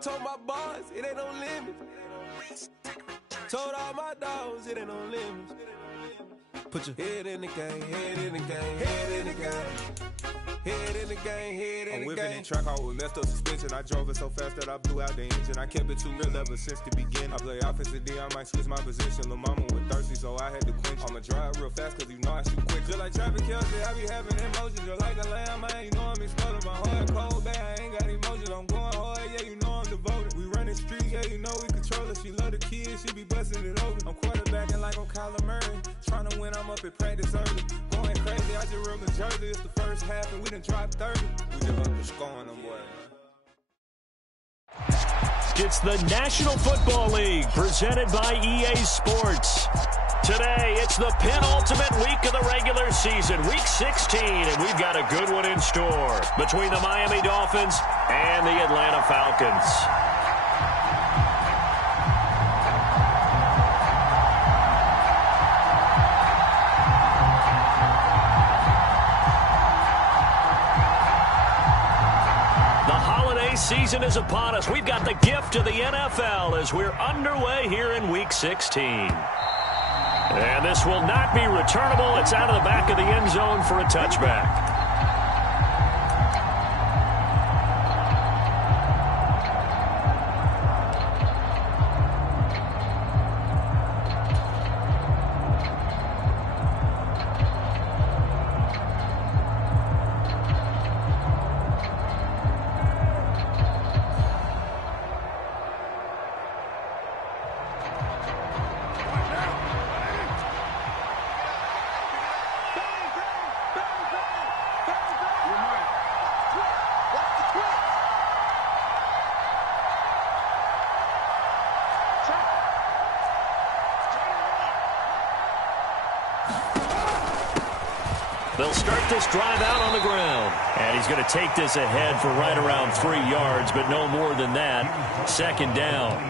told my boys, it ain't no limit. Told all my dogs, it ain't no limits. Put your head in the game, head in the game, head in the game. Head in the game, head in the game. I'm whipping in track hall with messed up suspension. I drove it so fast that I blew out the engine. I kept it too real ever since the beginning. I play offensive D, I might switch my position. Lil' mama was thirsty, so I had to quench. I'ma drive real fast, cause you know I shoot quick. Just like traffic Kelsey, I be having emotions. Just like a lamb, man, you know I'm exploding. My heart cold, bad, I ain't got emotions. I'm going hard, yeah, you know I'm devoted. We running streets, yeah, you know we control it. She love the kids, she be busting it open. I'm quarterbacking like I'm Kyler Murray. Trying to win, I'm up at practice early. Going crazy, I just real the jersey. It's the first half and we done dropped 30. We just up to scoring them, boy. It's the National Football League presented by EA Sports. Today, it's the penultimate week of the regular season, week 16, and we've got a good one in store between the Miami Dolphins and the Atlanta Falcons. Season is upon us. We've got the gift of the NFL as we're underway here in Week 16. And this will not be returnable. It's out of the back of the end zone for a touchback. They'll start this drive out on the ground. And he's going to take this ahead for right around 3 yards, but no more than that. Second down.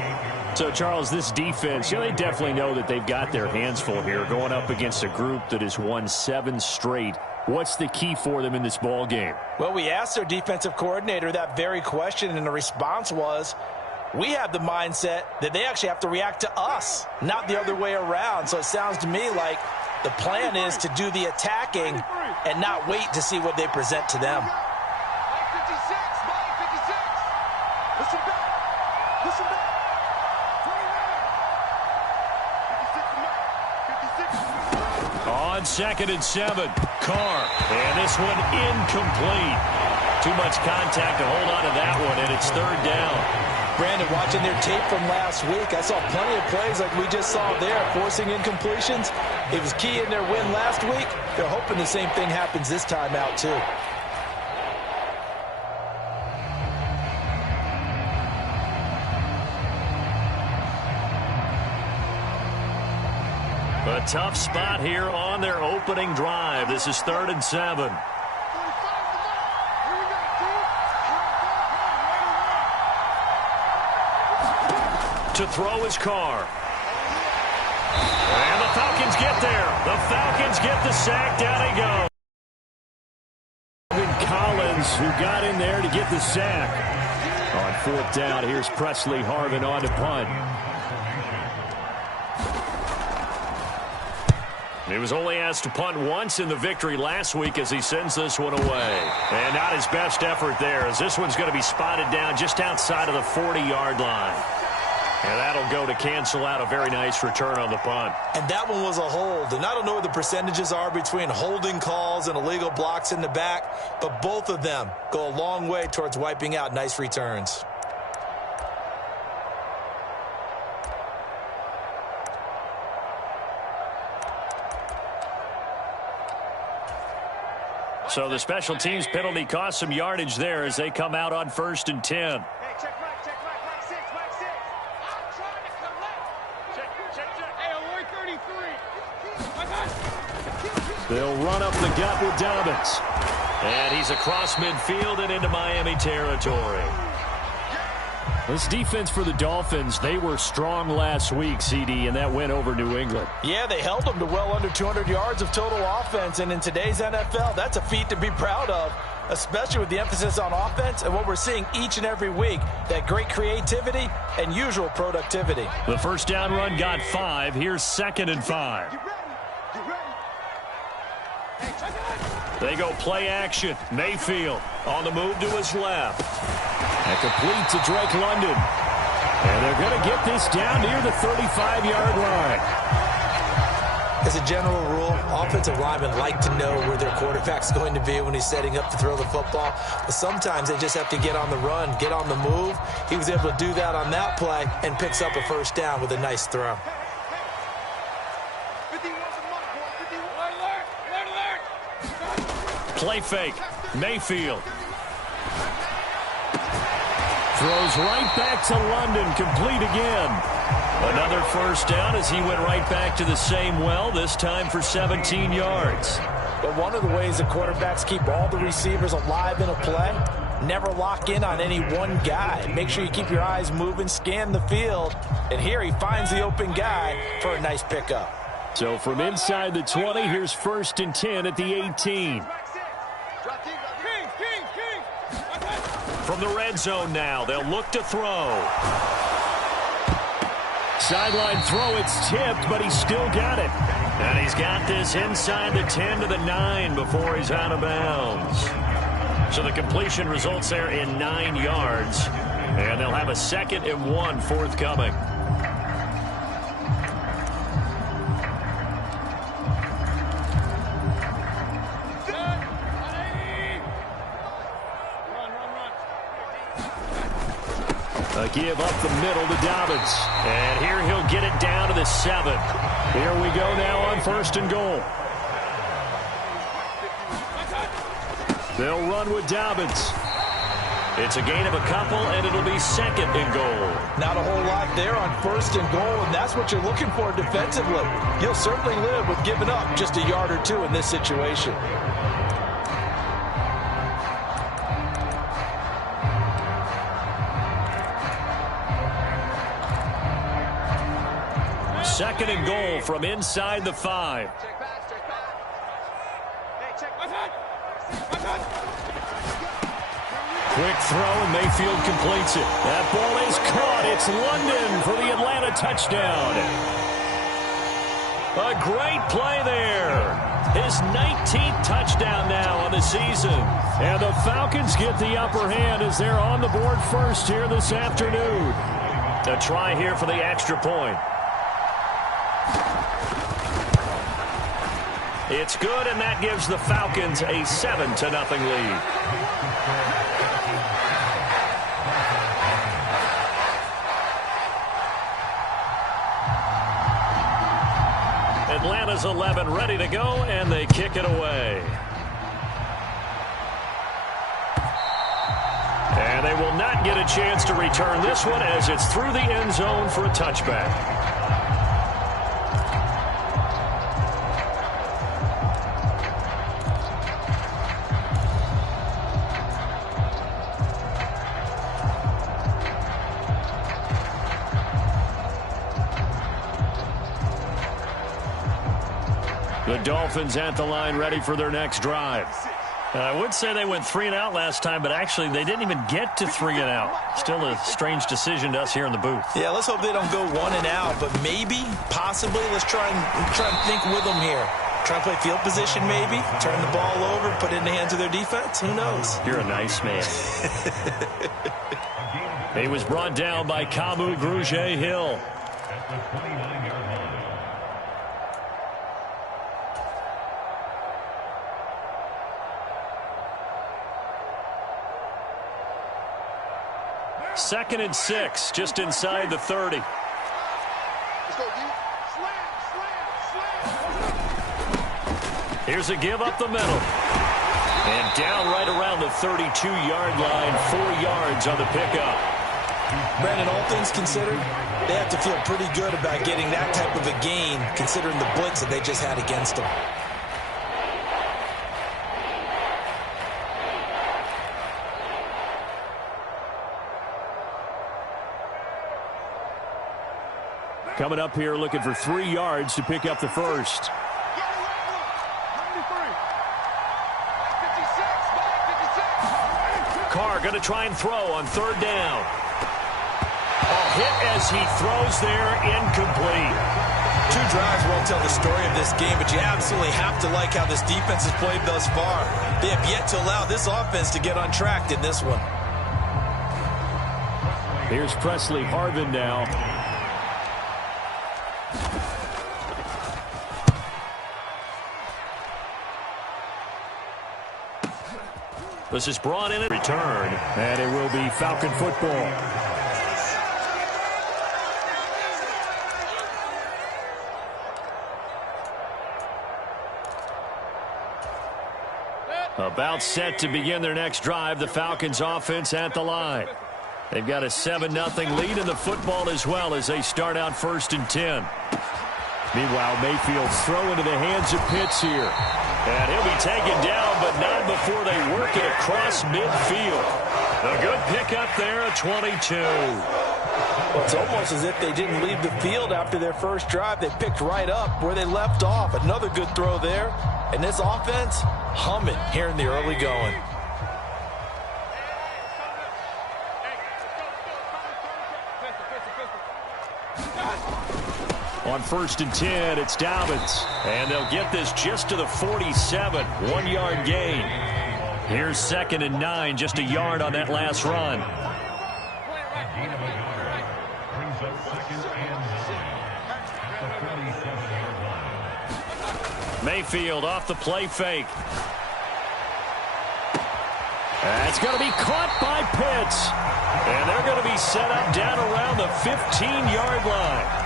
So, Charles, this defense, they definitely know that they've got their hands full here going up against a group that has won 7 straight. What's the key for them in this ball game? Well, we asked their defensive coordinator that very question, and the response was, we have the mindset that they actually have to react to us, not the other way around. So it sounds to me like the plan is to do the attacking and not wait to see what they present to them. Listen back. Listen back. 59. 56. On 2nd and 7, Carr. And this one incomplete. Too much contact to hold on to that one, and it's 3rd down. Brandon, watching their tape from last week, I saw plenty of plays like we just saw there, forcing incompletions. It was key in their win last week. They're hoping the same thing happens this time out, too. A tough spot here on their opening drive. This is 3rd and 7. To throw his Carr. And the Falcons get there. The Falcons get the sack. Down he goes. Collins, who got in there to get the sack. On 4th down, here's Presley Harvin on to punt. He was only asked to punt once in the victory last week as he sends this one away. And not his best effort there, as this one's going to be spotted down just outside of the 40-yard line. And that'll go to cancel out a very nice return on the punt. And that one was a hold. And I don't know what the percentages are between holding calls and illegal blocks in the back, but both of them go a long way towards wiping out nice returns. So the special teams penalty cost some yardage there as they come out on 1st and 10. They'll run up the gut with Dobbins. And he's across midfield and into Miami territory. This defense for the Dolphins, they were strong last week, CD, and that win over New England. Yeah, they held them to well under 200 yards of total offense, and in today's NFL, that's a feat to be proud of. especially with the emphasis on offense and what we're seeing each and every week, that great creativity and usual productivity. The first down run got 5. Here's 2nd and 5. They go play action. Mayfield on the move to his left. And complete to Drake London. And they're going to get this down near the 35-yard line. As a general rule, offensive linemen like to know where their quarterback's going to be when he's setting up to throw the football. But sometimes they just have to get on the run, get on the move. He was able to do that on that play and picks up a first down with a nice throw. Play fake. Mayfield. Throws right back to London. Complete again. Another first down as he went right back to the same well, this time for 17 yards. But one of the ways the quarterbacks keep all the receivers alive in a play, never lock in on any one guy. Make sure you keep your eyes moving, scan the field. And here he finds the open guy for a nice pickup. So from inside the 20, here's 1st and 10 at the 18. From the red zone now, they'll look to throw. Sideline throw, it's tipped, but he's still got it. And he's got this inside the 10 to the 9 before he's out of bounds. So the completion results there in 9 yards. And they'll have a 2nd and 1 forthcoming. A give up the middle to Dobbins. And here he'll get it down to the 7. Here we go now on 1st and goal. They'll run with Dobbins. It's a gain of a couple, and it'll be 2nd and goal. Not a whole lot there on 1st and goal, and that's what you're looking for defensively. You'll certainly live with giving up just a yard or 2 in this situation. Second and goal from inside the 5. Quick throw, and Mayfield completes it. That ball is caught. It's London for the Atlanta touchdown. A great play there. His 19th touchdown now on the season. And the Falcons get the upper hand as they're on the board first here this afternoon. A try here for the extra point. It's good, and that gives the Falcons a 7-0 lead. Atlanta's 11 ready to go, and they kick it away. And they will not get a chance to return this one as it's through the end zone for a touchback. The Dolphins at the line ready for their next drive. I would say they went 3 and out last time, but actually they didn't even get to 3 and out. Still a strange decision to us here in the booth. Yeah, let's hope they don't go 1 and out, but maybe, possibly, let's try and think with them here. Try and play field position maybe, turn the ball over, put it in the hands of their defense. Who knows? You're a nice man. He was brought down by Kamu Grugier-Hill. Second and 6, just inside the 30. Let's go, D. Slam. Here's a give up the middle. And down right around the 32-yard line, 4 yards on the pickup. Brandon, all things considered, they have to feel pretty good about getting that type of a gain, considering the blitz that they just had against them. Coming up here looking for 3 yards to pick up the first. How many 3? 56, 56. are going to try and throw on third down. A hit as he throws there, incomplete. 2 drives won't tell the story of this game, but you absolutely have to like how this defense has played thus far. They have yet to allow this offense to get untracked in this one. Here's Presley Harvin now. This is brought in at return, and it will be Falcon football. About set to begin their next drive, the Falcons offense at the line. They've got a 7-0 lead in the football as well as they start out 1st and 10. Meanwhile, Mayfield's throw into the hands of Pitts here. And he'll be taken down, but not before they work it across midfield. A good pickup there at 22. Well, it's almost as if they didn't leave the field after their first drive. They picked right up where they left off. Another good throw there. And this offense, humming here in the early going. On 1st and 10, it's Dobbins. And they'll get this just to the 47. 1-yard gain. Here's 2nd and 9, just a yard on that last run. Mayfield off the play fake. It's going to be caught by Pitts. And they're going to be set up down around the 15-yard line.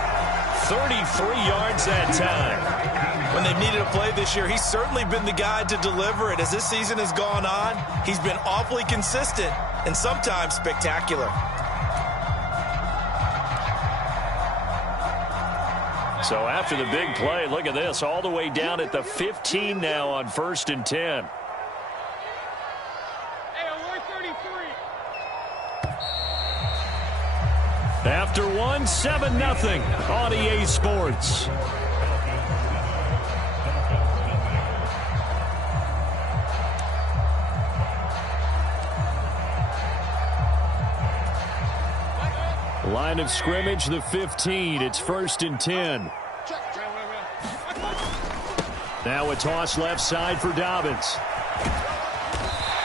33 yards that time. When they've needed a play this year, he's certainly been the guy to deliver it. As this season has gone on, he's been awfully consistent and sometimes spectacular. So after the big play, look at this, all the way down at the 15 now on 1st and 10. After one, 7-0 on EA Sports. Line of scrimmage, the 15. It's 1st and 10. Now a toss left side for Dobbins.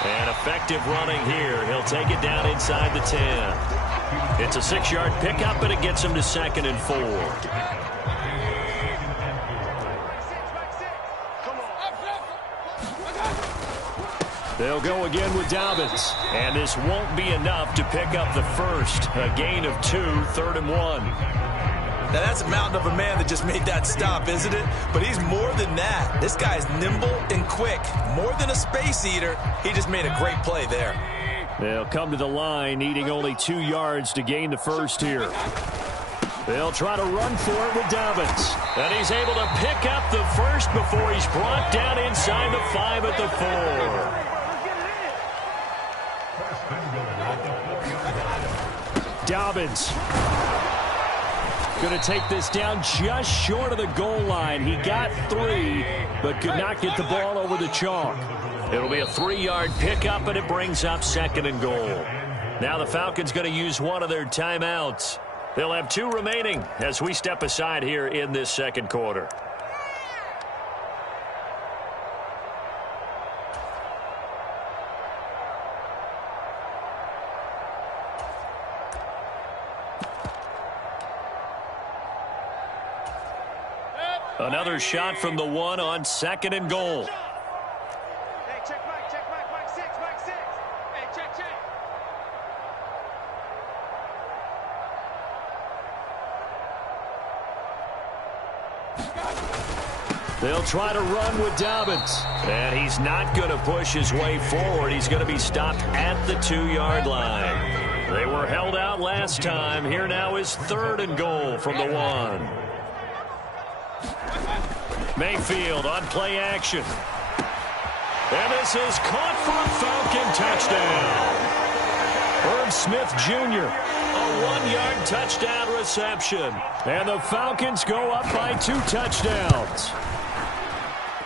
And effective running here. He'll take it down inside the 10. It's a 6-yard pickup, but it gets him to 2nd and 4. They'll go again with Dobbins. And this won't be enough to pick up the first. A gain of 2, 3rd and 1. Now, that's a mountain of a man that just made that stop, isn't it? But he's more than that. This guy's nimble and quick. More than a space eater. He just made a great play there. They'll come to the line, needing only 2 yards to gain the first here. They'll try to run for it with Dobbins. And he's able to pick up the first before he's brought down inside the 5 at the 4. Dobbins going to take this down just short of the goal line. He got 3, but could not get the ball over the chalk. It'll be a 3-yard pickup, and it brings up 2nd and goal. Now the Falcons going to use one of their timeouts. They'll have 2 remaining as we step aside here in this second quarter. Another shot from the 1 on 2nd and goal. Hey, check Mike 6. Hey, check. They'll try to run with Dobbins. And he's not going to push his way forward. He's going to be stopped at the 2-yard line. They were held out last time. Here now is 3rd and goal from the 1. Mayfield on play action. And this is caught for a Falcon touchdown. Herb Smith Jr., a 1-yard touchdown reception. And the Falcons go up by 2 touchdowns.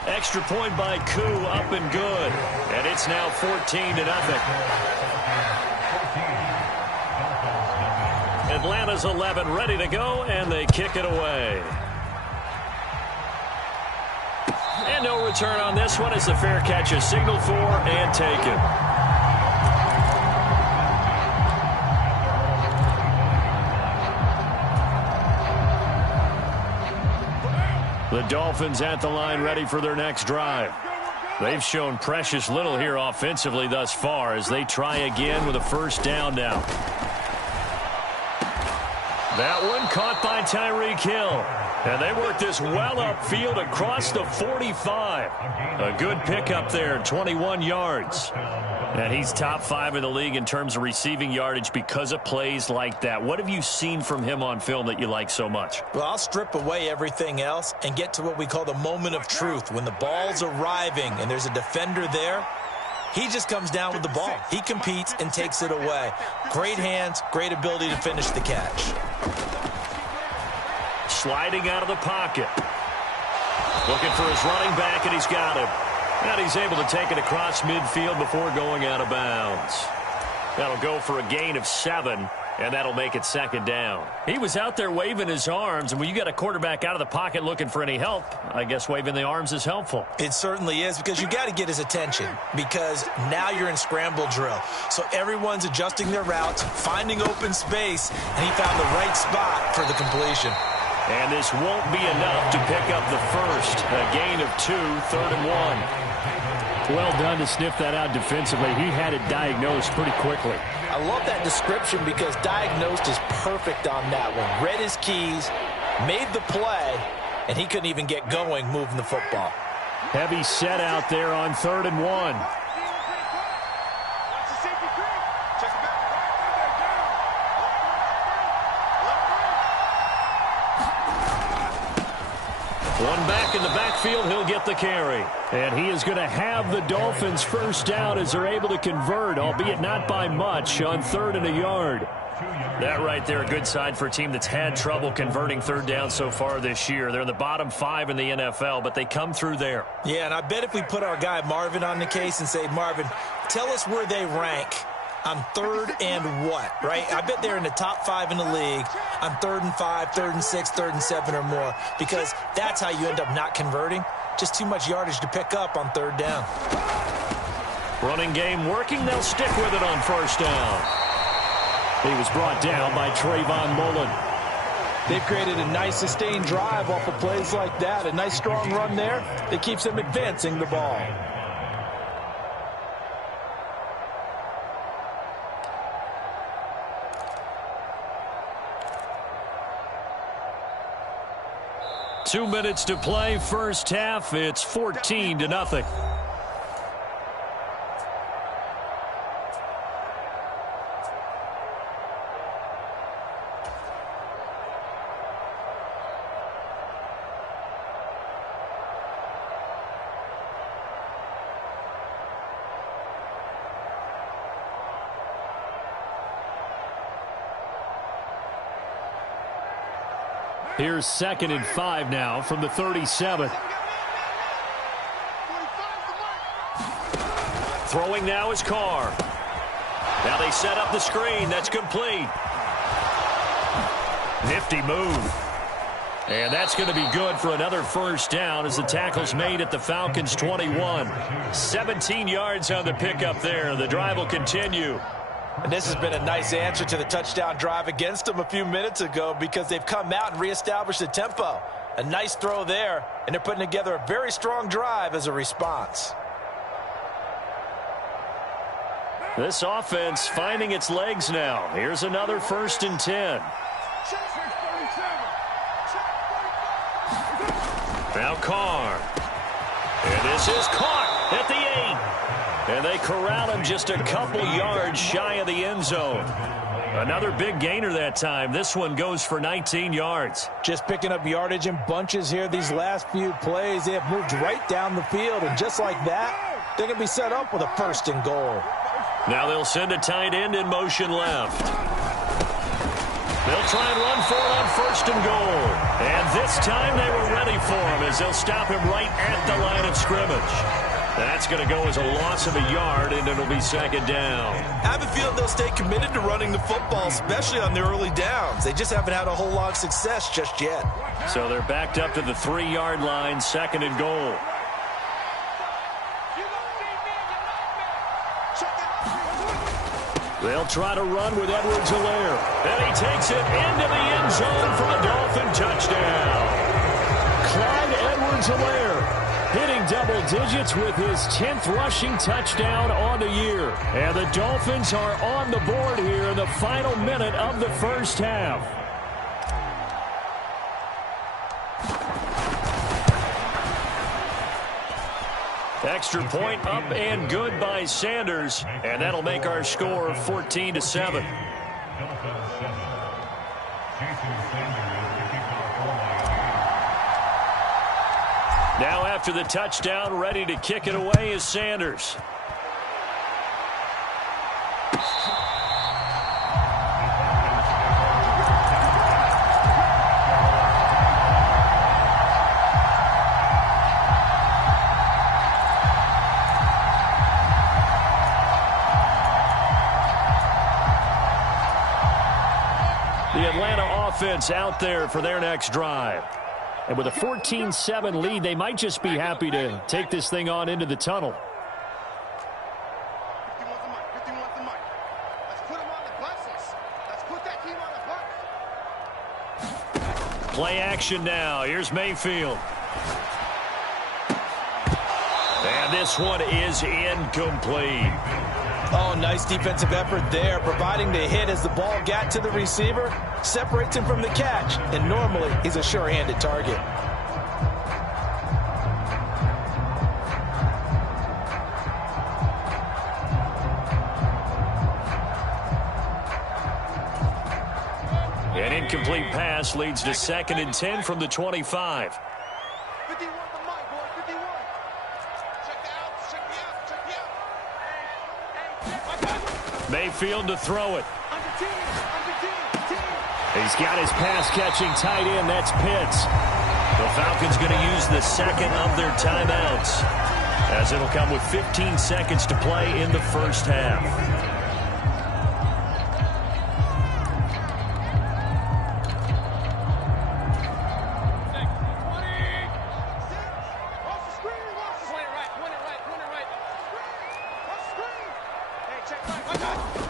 Extra point by Koo, up and good. And it's now 14-0. Atlanta's 11 ready to go, and they kick it away. And no return on this one as the fair catch is signaled for and taken. The Dolphins at the line ready for their next drive. They've shown precious little here offensively thus far as they try again with a first down now. That one caught by Tyreek Hill. And they work this well upfield across the 45. A good pickup there, 21 yards. And he's top 5 in the league in terms of receiving yardage because of plays like that. What have you seen from him on film that you like so much? Well, I'll strip away everything else and get to what we call the moment of truth. When the ball's arriving and there's a defender there, he just comes down with the ball. He competes and takes it away. Great hands, great ability to finish the catch. Sliding out of the pocket. Looking for his running back, and he's got him. And he's able to take it across midfield before going out of bounds. That'll go for a gain of 7, and that'll make it second down. He was out there waving his arms, and when you got a quarterback out of the pocket looking for any help, I guess waving the arms is helpful. It certainly is, because you got to get his attention, because now you're in scramble drill. So everyone's adjusting their routes, finding open space, and he found the right spot for the completion. And this won't be enough to pick up the first. A gain of 2, 3rd and 1. Well done to sniff that out defensively. He had it diagnosed pretty quickly. I love that description because diagnosed is perfect on that one. Read his keys, made the play, and he couldn't even get going moving the football. Heavy set out there on 3rd and 1. One back in the backfield, he'll get the carry. And he is going to have the Dolphins first down as they're able to convert, albeit not by much, on 3rd and a yard. That right there, a good sign for a team that's had trouble converting 3rd down so far this year. They're in the bottom 5 in the NFL, but they come through there. Yeah, and I bet if we put our guy Marvin on the case and say, Marvin, tell us where they rank on 3rd and what, right? I bet they're in the top 5 in the league on 3rd and 5, 3rd and 6, 3rd and 7 or more, because that's how you end up not converting. Just too much yardage to pick up on 3rd down. Running game working. They'll stick with it on 1st down. He was brought down by Trayvon Mullen. They've created a nice sustained drive off of plays like that. A nice strong run there that keeps them advancing the ball. Two minutes to play, first half. It's 14-0. Here's 2nd and 5 now from the 37. Throwing now is Carr. Now they set up the screen. That's complete. Nifty move. And that's going to be good for another first down as the tackle's made at the Falcons' 21. 17 yards on the pickup there. The drive will continue. And this has been a nice answer to the touchdown drive against them a few minutes ago because they've come out and reestablished the tempo. A nice throw there, and they're putting together a very strong drive as a response. This offense finding its legs now. Here's another 1st and 10. Now Carr. And this is caught at the 8. And they corral him just a couple yards shy of the end zone. Another big gainer that time. This one goes for 19 yards. Just picking up yardage in bunches here these last few plays. They have moved right down the field, and just like that, they're going to be set up with a 1st and goal. Now they'll send a tight end in motion left. They'll try and run for it on 1st and goal. And this time they were ready for him as they'll stop him right at the line of scrimmage. That's going to go as a loss of a yard, and it'll be second down. I have a feeling they'll stay committed to running the football, especially on their early downs. They just haven't had a whole lot of success just yet. So they're backed up to the 3-yard line, second and goal. They'll try to run with Edwards-Helaire. And he takes it into the end zone for the Dolphin touchdown. Clyde Edwards-Helaire hitting double digits with his 10th rushing touchdown on the year. And the Dolphins are on the board here in the final minute of the first half. Extra point up and good by Sanders. And that'll make our score 14-7. Now after the touchdown, ready to kick it away is Sanders. The Atlanta offense out there for their next drive. And with a 14-7 lead, they might just be happy to take this thing on into the tunnel. Play action now. Here's Mayfield. And this one is incomplete. Oh, nice defensive effort there, providing the hit as the ball got to the receiver, separates him from the catch, and normally he's a sure-handed target. An incomplete pass leads to 2nd and 10 from the 25. 51 the mic, boy, 51. Mayfield to throw it. He's got his pass-catching tight end. That's Pitts. The Falcons going to use the second of their timeouts, as it'll come with 15 seconds to play in the first half.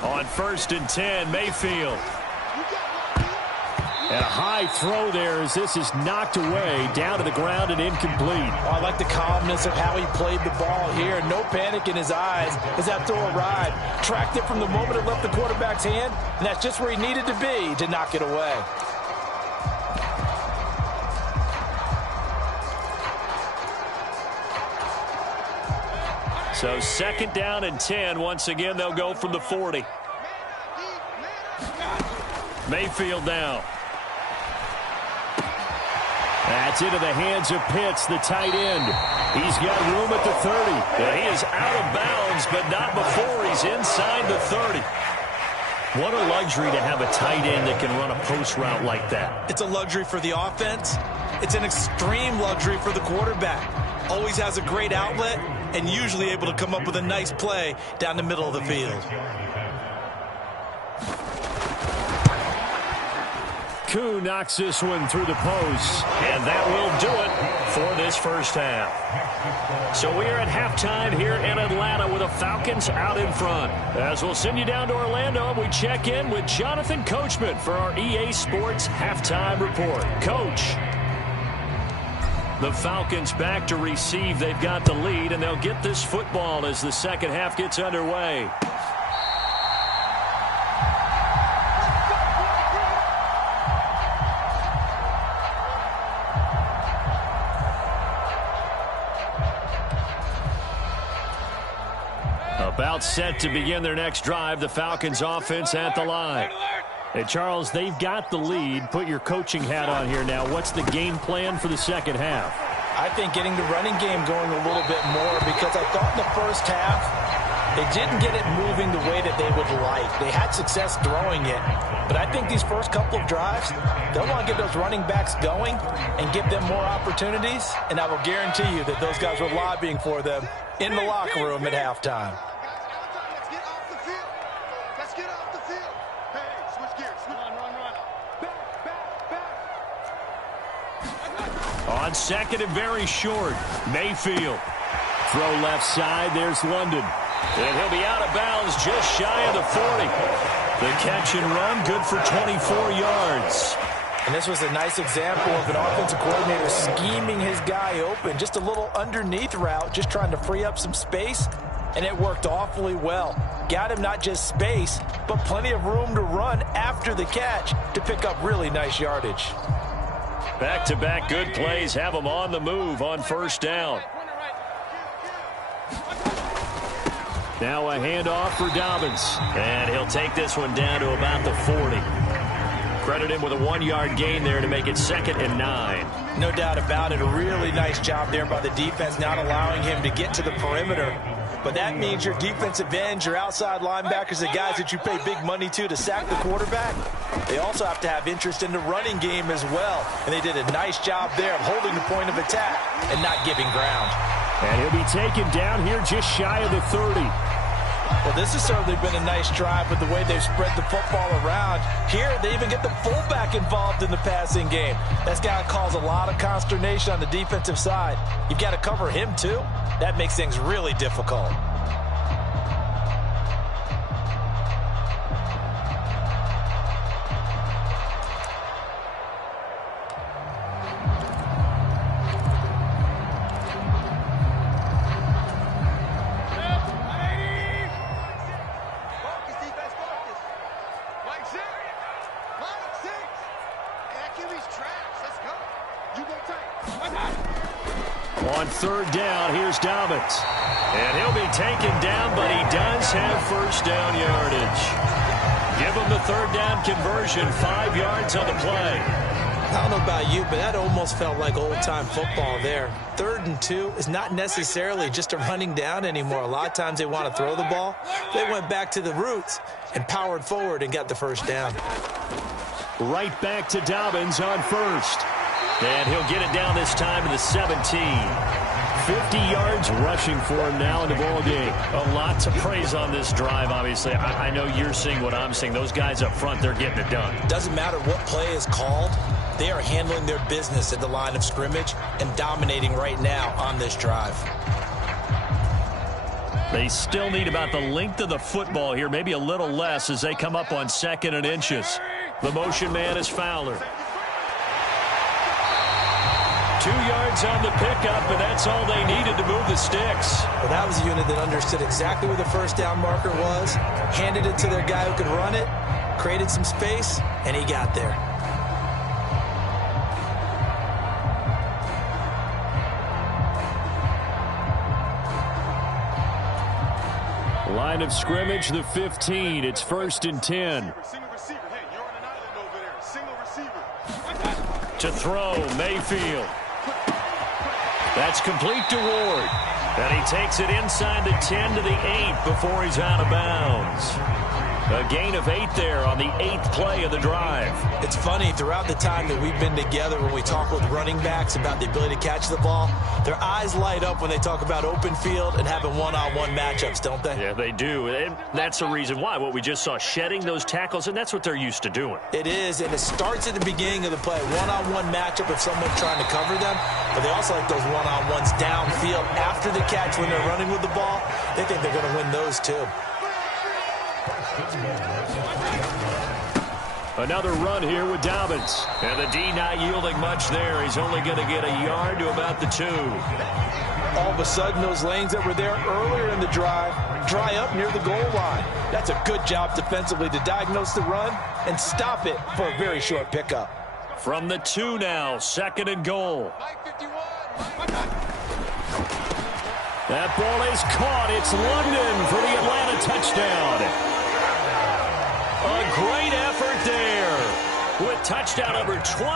On 1st and 10, Mayfield. And a high throw there as this is knocked away, down to the ground and incomplete. Oh, I like the calmness of how he played the ball here. No panic in his eyes as that throw arrived. Tracked it from the moment it left the quarterback's hand, and that's just where he needed to be to knock it away. So 2nd down and 10. Once again, they'll go from the 40. Mayfield now. That's into the hands of Pitts, the tight end. He's got room at the 30. And he is out of bounds, but not before he's inside the 30. What a luxury to have a tight end that can run a post route like that. It's a luxury for the offense. It's an extreme luxury for the quarterback. Always has a great outlet and usually able to come up with a nice play down the middle of the field. Koo knocks this one through the post, and that will do it for this first half. So we are at halftime here in Atlanta with the Falcons out in front. As we'll send you down to Orlando, we check in with Jonathan Coachman for our EA Sports Halftime Report. Coach. The Falcons back to receive. They've got the lead, and they'll get this football as the second half gets underway. About set to begin their next drive, the Falcons offense at the line. Hey, Charles, they've got the lead. Put your coaching hat on here now. What's the game plan for the second half? I think getting the running game going a little bit more, because I thought in the first half they didn't get it moving the way that they would like. They had success throwing it, but But I think these first couple of drives, they'll want to get those running backs going and give them more opportunities. And I will guarantee you that those guys were lobbying for them in the locker room at halftime. Let's get off the field. Let's get off the field. Hey, switch gears. Run. Back. On second and very short, Mayfield. Throw left side, there's London. And he'll be out of bounds just shy of the 40. The catch and run, good for 24 yards. And this was a nice example of an offensive coordinator scheming his guy open. Just a little underneath route, just trying to free up some space. And it worked awfully well. Got him not just space, but plenty of room to run after the catch to pick up really nice yardage. Back-to-back good plays have him on the move on first down. Now a handoff for Dobbins. And he'll take this one down to about the 40. Credit him with a 1-yard gain there to make it 2nd and 9. No doubt about it. A really nice job there by the defense, not allowing him to get to the perimeter. But that means your defensive ends, your outside linebackers, the guys that you pay big money to sack the quarterback, they also have to have interest in the running game as well. And they did a nice job there of holding the point of attack and not giving ground. And he'll be taken down here just shy of the 30. Well, this has certainly been a nice drive with the way they've spread the football around. Here, they even get the fullback involved in the passing game. That's got to cause a lot of consternation on the defensive side. You've got to cover him, too. That makes things really difficult. On third down, here's Dobbins. And he'll be taken down, but he does have first down yardage. Give him the third down conversion, 5 yards on the play. I don't know about you, but that almost felt like old-time football there. 3rd and 2 is not necessarily just a running down anymore. A lot of times they want to throw the ball. They went back to the roots and powered forward and got the first down. Right back to Dobbins on first. And he'll get it down this time to the 17. 50 yards rushing for him now in the ball game. A lot to praise on this drive, obviously. I know you're seeing what I'm seeing. Those guys up front, they're getting it done. Doesn't matter what play is called. They are handling their business at the line of scrimmage and dominating right now on this drive. They still need about the length of the football here, maybe a little less as they come up on 2nd and inches. The motion man is Fowler. 2 yards on the pickup, and that's all they needed to move the sticks. Well, that was a unit that understood exactly where the first down marker was, handed it to their guy who could run it, created some space, and he got there. Line of scrimmage, the 15. It's 1st and 10. Single receiver. Hey, you're on an island over there. Single receiver. To throw, Mayfield. That's complete to Ward. And he takes it inside the 10 to the 8 before he's out of bounds. A gain of 8 there on the 8th play of the drive. It's funny, throughout the time that we've been together, when we talk with running backs about the ability to catch the ball, their eyes light up when they talk about open field and having one-on-one matchups, don't they? Yeah, they do. And that's the reason why. What we just saw, shedding those tackles, and that's what they're used to doing. It is, and it starts at the beginning of the play. One-on-one matchup if someone's trying to cover them, but they also like those one-on-ones downfield after the catch when they're running with the ball. They think they're going to win those, too. Another run here with Dobbins. And the D not yielding much there. He's only going to get a yard to about the 2. All of a sudden, those lanes that were there earlier in the drive dry up near the goal line. That's a good job defensively to diagnose the run and stop it for a very short pickup. From the 2 now, 2nd and goal. That ball is caught. It's London for the Atlanta touchdown. A great effort there with touchdown number 20.